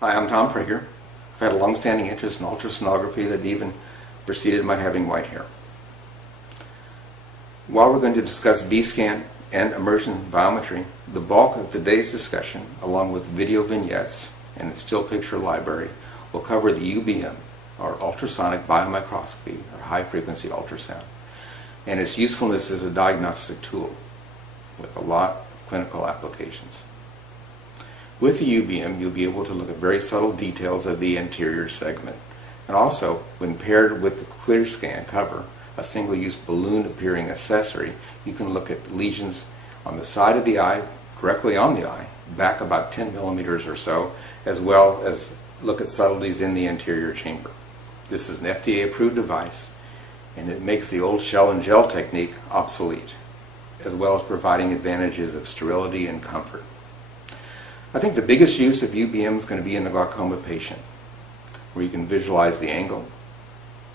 Hi, I'm Tom Prager. I've had a long-standing interest in ultrasonography that even preceded my having white hair. While we're going to discuss B-scan and immersion biometry, the bulk of today's discussion, along with video vignettes and a still picture library, will cover the UBM, or ultrasonic biomicroscopy, or high-frequency ultrasound, and its usefulness as a diagnostic tool with a lot of clinical applications. With the UBM, you'll be able to look at very subtle details of the anterior segment. And also, when paired with the clear scan cover, a single-use balloon-appearing accessory, you can look at lesions on the side of the eye, directly on the eye, back about 10 millimeters or so, as well as look at subtleties in the anterior chamber. This is an FDA-approved device, and it makes the old shell and gel technique obsolete, as well as providing advantages of sterility and comfort. I think the biggest use of UBM is going to be in the glaucoma patient, where you can visualize the angle,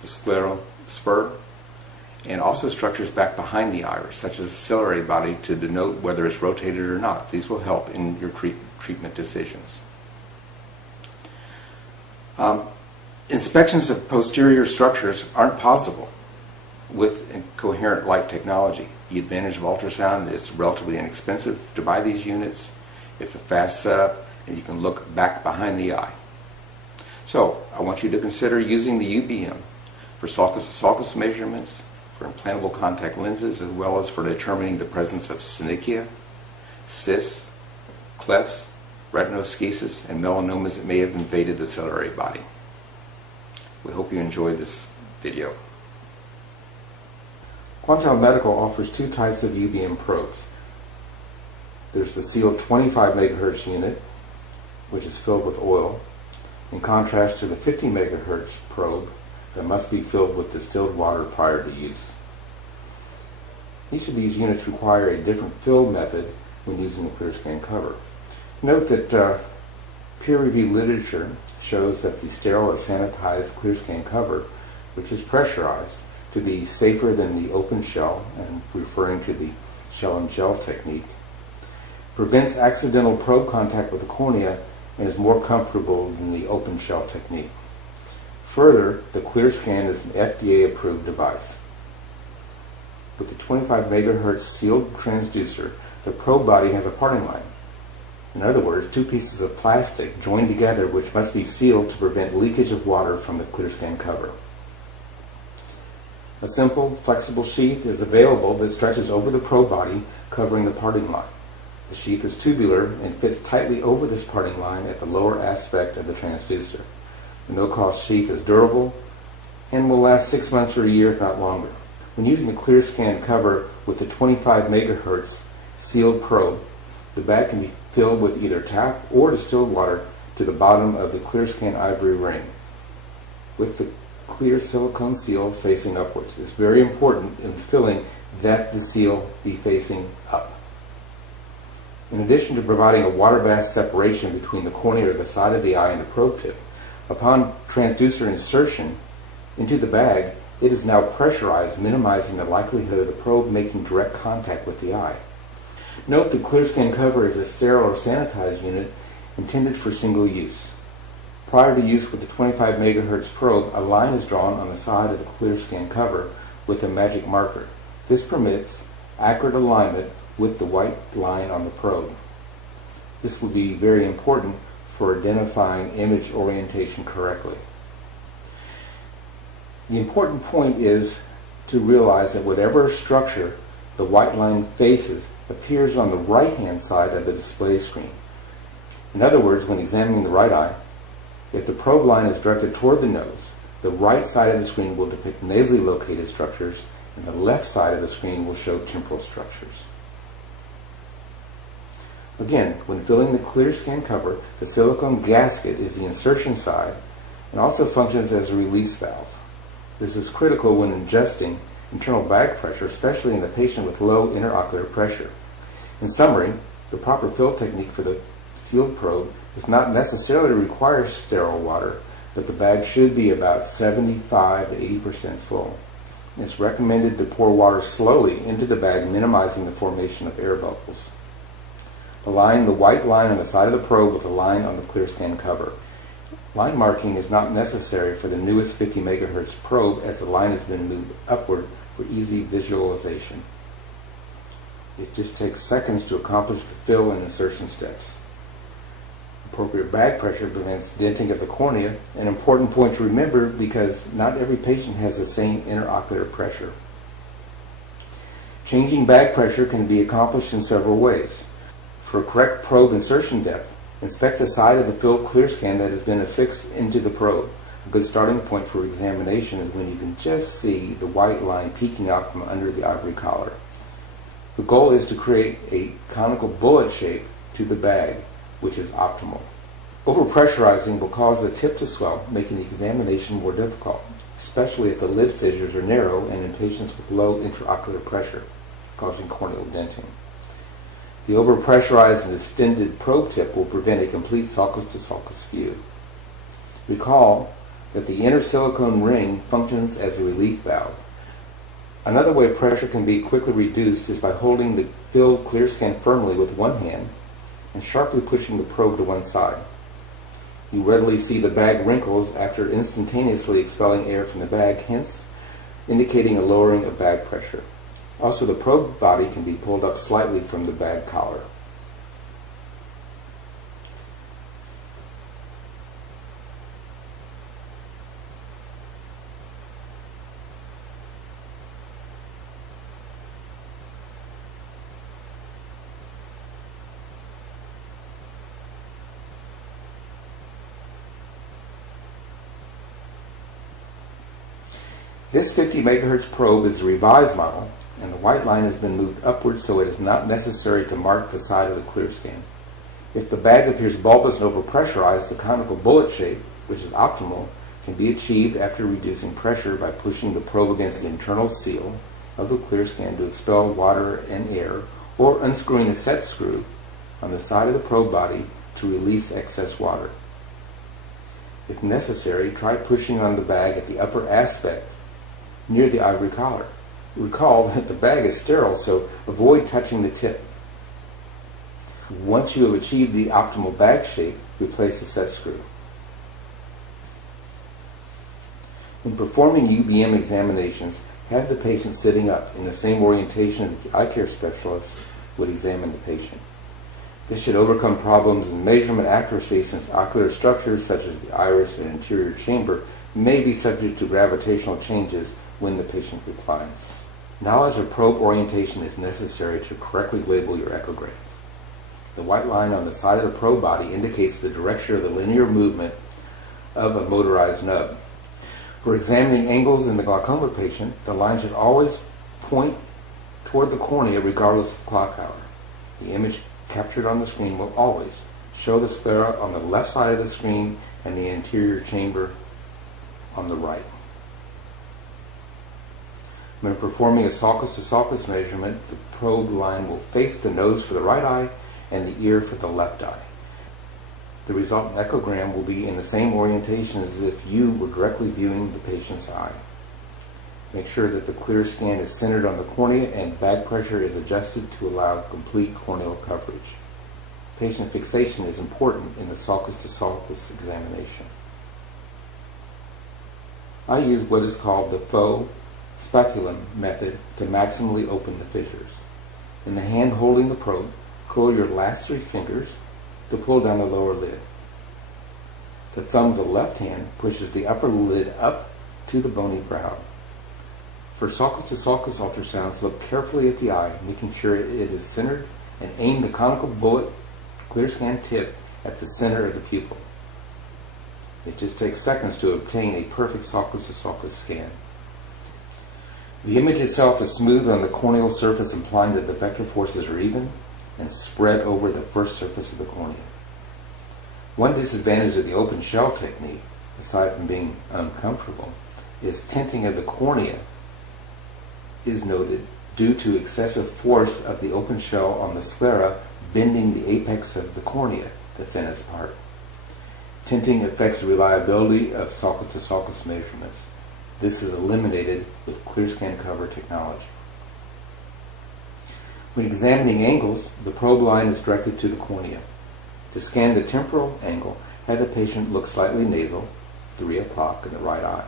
the scleral spur, and also structures back behind the iris, such as the ciliary body, to denote whether it's rotated or not. These will help in your treatment decisions. Inspections of posterior structures aren't possible with coherent light technology. The advantage of ultrasound is relatively inexpensive to buy these units. It's a fast setup, and you can look back behind the eye. So, I want you to consider using the UBM for sulcus measurements, for implantable contact lenses, as well as for determining the presence of synechia, cysts, clefts, retinoschisis, and melanomas that may have invaded the ciliary body. We hope you enjoyed this video. QUANTEL Medical offers two types of UBM probes. There's the sealed 25 megahertz unit, which is filled with oil, in contrast to the 50 megahertz probe that must be filled with distilled water prior to use. Each of these units require a different fill method when using the clear scan cover. Note that peer-reviewed literature shows that the sterile or sanitized clear scan cover, which is pressurized, to be safer than the open shell, and referring to the shell and gel technique, prevents accidental probe contact with the cornea, and is more comfortable than the open shell technique. Further, the clear scan is an FDA-approved device. With the 25 megahertz sealed transducer, the probe body has a parting line. In other words, two pieces of plastic joined together, which must be sealed to prevent leakage of water from the clear scan cover. A simple, flexible sheath is available that stretches over the probe body, covering the parting line. The sheath is tubular and fits tightly over this parting line at the lower aspect of the transducer. The no-cost sheath is durable and will last 6 months or a year, if not longer. When using the clear scan cover with the 25 megahertz sealed probe, the bag can be filled with either tap or distilled water to the bottom of the clear scan ivory ring, with the clear silicone seal facing upwards. It's very important in filling that the seal be facing up. In addition to providing a water bath separation between the cornea or the side of the eye and the probe tip, upon transducer insertion into the bag, it is now pressurized, minimizing the likelihood of the probe making direct contact with the eye. Note the clear scan cover is a sterile or sanitized unit intended for single use. Prior to use with the 25 megahertz probe, a line is drawn on the side of the clear scan cover with a magic marker. This permits accurate alignment with the white line on the probe. This will be very important for identifying image orientation correctly. The important point is to realize that whatever structure the white line faces appears on the right-hand side of the display screen. In other words, when examining the right eye, if the probe line is directed toward the nose, the right side of the screen will depict nasally located structures, and the left side of the screen will show temporal structures. Again, when filling the clear scan cover, the silicone gasket is the insertion side and also functions as a release valve. This is critical when adjusting internal bag pressure, especially in the patient with low interocular pressure. In summary, the proper fill technique for the sealed probe does not necessarily require sterile water, but the bag should be about 75 to 80% full. It's recommended to pour water slowly into the bag, minimizing the formation of air bubbles. Align the white line on the side of the probe with the line on the clear scan cover. Line marking is not necessary for the newest 50 MHz probe as the line has been moved upward for easy visualization. It just takes seconds to accomplish the fill and insertion steps. Appropriate bag pressure prevents denting of the cornea, an important point to remember because not every patient has the same interocular pressure. Changing bag pressure can be accomplished in several ways. For correct probe insertion depth, inspect the side of the filled clear scan that has been affixed into the probe. A good starting point for examination is when you can just see the white line peeking out from under the ivory collar. The goal is to create a conical bullet shape to the bag, which is optimal. Overpressurizing will cause the tip to swell, making the examination more difficult, especially if the lid fissures are narrow and in patients with low intraocular pressure, causing corneal denting. The overpressurized and distended probe tip will prevent a complete sulcus-to-sulcus view. Recall that the inner silicone ring functions as a relief valve. Another way pressure can be quickly reduced is by holding the filled clear scan firmly with one hand and sharply pushing the probe to one side. You readily see the bag wrinkles after instantaneously expelling air from the bag, hence indicating a lowering of bag pressure. Also, the probe body can be pulled up slightly from the bag collar. This 50 MHz probe is a revised model, and the white line has been moved upward so it is not necessary to mark the side of the clear scan. If the bag appears bulbous and overpressurized, the conical bullet shape, which is optimal, can be achieved after reducing pressure by pushing the probe against the internal seal of the clear scan to expel water and air, or unscrewing a set screw on the side of the probe body to release excess water. If necessary, try pushing on the bag at the upper aspect near the ivory collar. Recall that the bag is sterile, so avoid touching the tip. Once you have achieved the optimal bag shape, replace the set screw. In performing UBM examinations, have the patient sitting up in the same orientation that the eye care specialist would examine the patient. This should overcome problems in measurement accuracy since ocular structures such as the iris and anterior chamber may be subject to gravitational changes when the patient reclines. Knowledge of probe orientation is necessary to correctly label your echograms. The white line on the side of the probe body indicates the direction of the linear movement of a motorized nub. For examining angles in the glaucoma patient, the line should always point toward the cornea regardless of clock hour. The image captured on the screen will always show the sclera on the left side of the screen and the anterior chamber on the right. When performing a sulcus-to-sulcus measurement, the probe line will face the nose for the right eye and the ear for the left eye. The resultant echogram will be in the same orientation as if you were directly viewing the patient's eye. Make sure that the clear scan is centered on the cornea and bag pressure is adjusted to allow complete corneal coverage. Patient fixation is important in the sulcus-to-sulcus examination. I use what is called the faux speculum method to maximally open the fissures. In the hand holding the probe, curl your last 3 fingers to pull down the lower lid. The thumb of the left hand pushes the upper lid up to the bony brow. For sulcus-to-sulcus ultrasounds, look carefully at the eye, making sure it is centered, and aim the conical bullet clear scan tip at the center of the pupil. It just takes seconds to obtain a perfect sulcus-to-sulcus scan. The image itself is smooth on the corneal surface, implying that the vector forces are even and spread over the first surface of the cornea. One disadvantage of the open shell technique, aside from being uncomfortable, is tinting of the cornea is noted due to excessive force of the open shell on the sclera bending the apex of the cornea, the thinnest part. Tinting affects the reliability of sulcus-to-sulcus measurements. This is eliminated with clear scan cover technology. When examining angles, the probe line is directed to the cornea. To scan the temporal angle, Have the patient look slightly nasal, 3 o'clock in the right eye.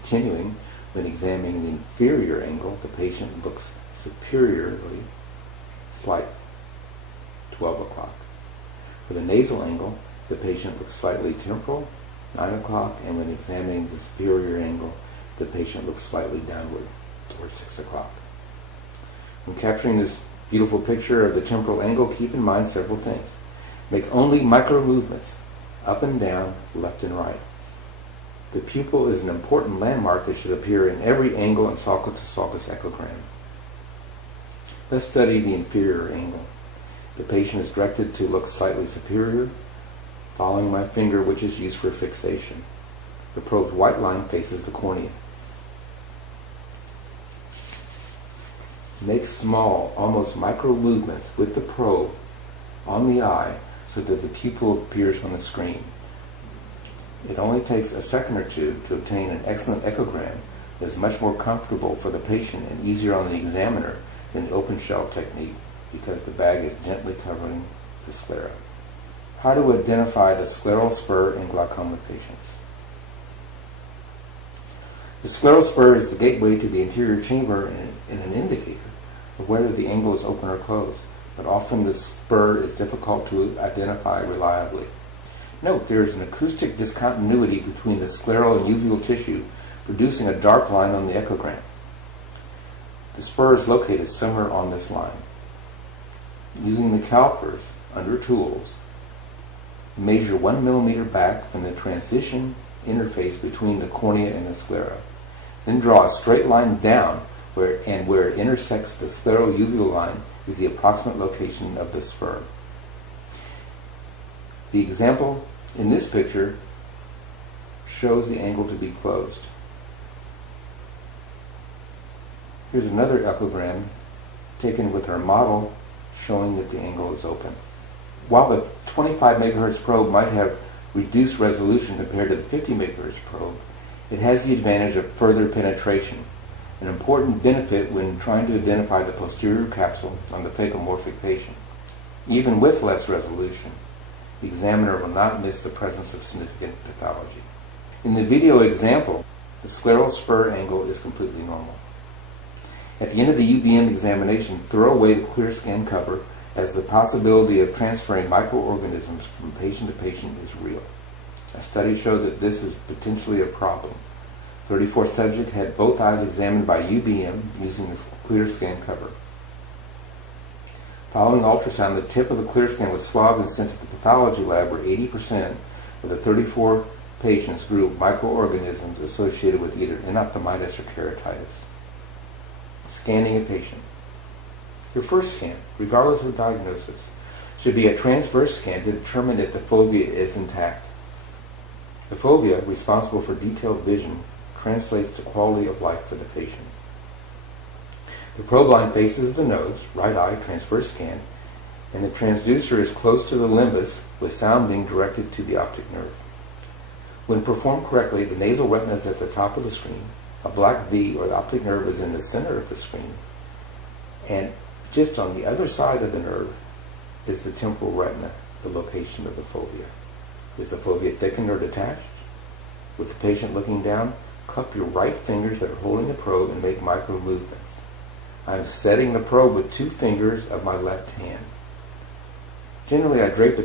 Continuing, when examining the inferior angle, the patient looks superiorly slight, 12 o'clock. For the nasal angle, the patient looks slightly temporal, 9 o'clock, and when examining the superior angle, the patient looks slightly downward, towards 6 o'clock. When capturing this beautiful picture of the temporal angle, keep in mind several things. Make only micro movements, up and down, left and right. The pupil is an important landmark that should appear in every angle and sulcus-to-sulcus echogram. Let's study the inferior angle. The patient is directed to look slightly superior, following my finger, which is used for fixation. The probe's white line faces the cornea. Make small, almost micro movements with the probe on the eye so that the pupil appears on the screen. It only takes a second or two to obtain an excellent echogram that is much more comfortable for the patient and easier on the examiner than the open shell technique because the bag is gently covering the sclera. How to identify the scleral spur in glaucoma patients. The scleral spur is the gateway to the anterior chamber and an indicator of whether the angle is open or closed, but often the spur is difficult to identify reliably. Note there is an acoustic discontinuity between the scleral and uveal tissue, producing a dark line on the echogram. The spur is located somewhere on this line. Using the calipers under tools, measure 1 millimeter back from the transition interface between the cornea and the sclera. Then draw a straight line down where it intersects the scleral-uveal line is the approximate location of the spur. The example in this picture shows the angle to be closed. Here's another echogram taken with our model showing that the angle is open. While the 25 MHz probe might have reduced resolution compared to the 50 MHz probe, it has the advantage of further penetration, an important benefit when trying to identify the posterior capsule on the phagomorphic patient. Even with less resolution, the examiner will not miss the presence of significant pathology. In the video example, the scleral spur angle is completely normal. At the end of the UBM examination, throw away the clear scan cover as the possibility of transferring microorganisms from patient to patient is real. A study showed that this is potentially a problem. 34 subjects had both eyes examined by UBM using the clear scan cover. Following ultrasound, the tip of the clear scan was swabbed and sent to the pathology lab where 80% of the 34 patients grew microorganisms associated with either endophthalmitis or keratitis. Scanning a patient. Your first scan, regardless of diagnosis, should be a transverse scan to determine if the fovea is intact. The fovea, responsible for detailed vision, translates to quality of life for the patient. The probe line faces the nose, right eye, transverse scan, and the transducer is close to the limbus with sound being directed to the optic nerve. When performed correctly, the nasal retina is at the top of the screen, a black V or the optic nerve is in the center of the screen, and just on the other side of the nerve is the temporal retina, the location of the fovea. Is the fovea thickened or detached? With the patient looking down, cup your right fingers that are holding the probe and make micro movements. I'm setting the probe with 2 fingers of my left hand. Generally, I drape the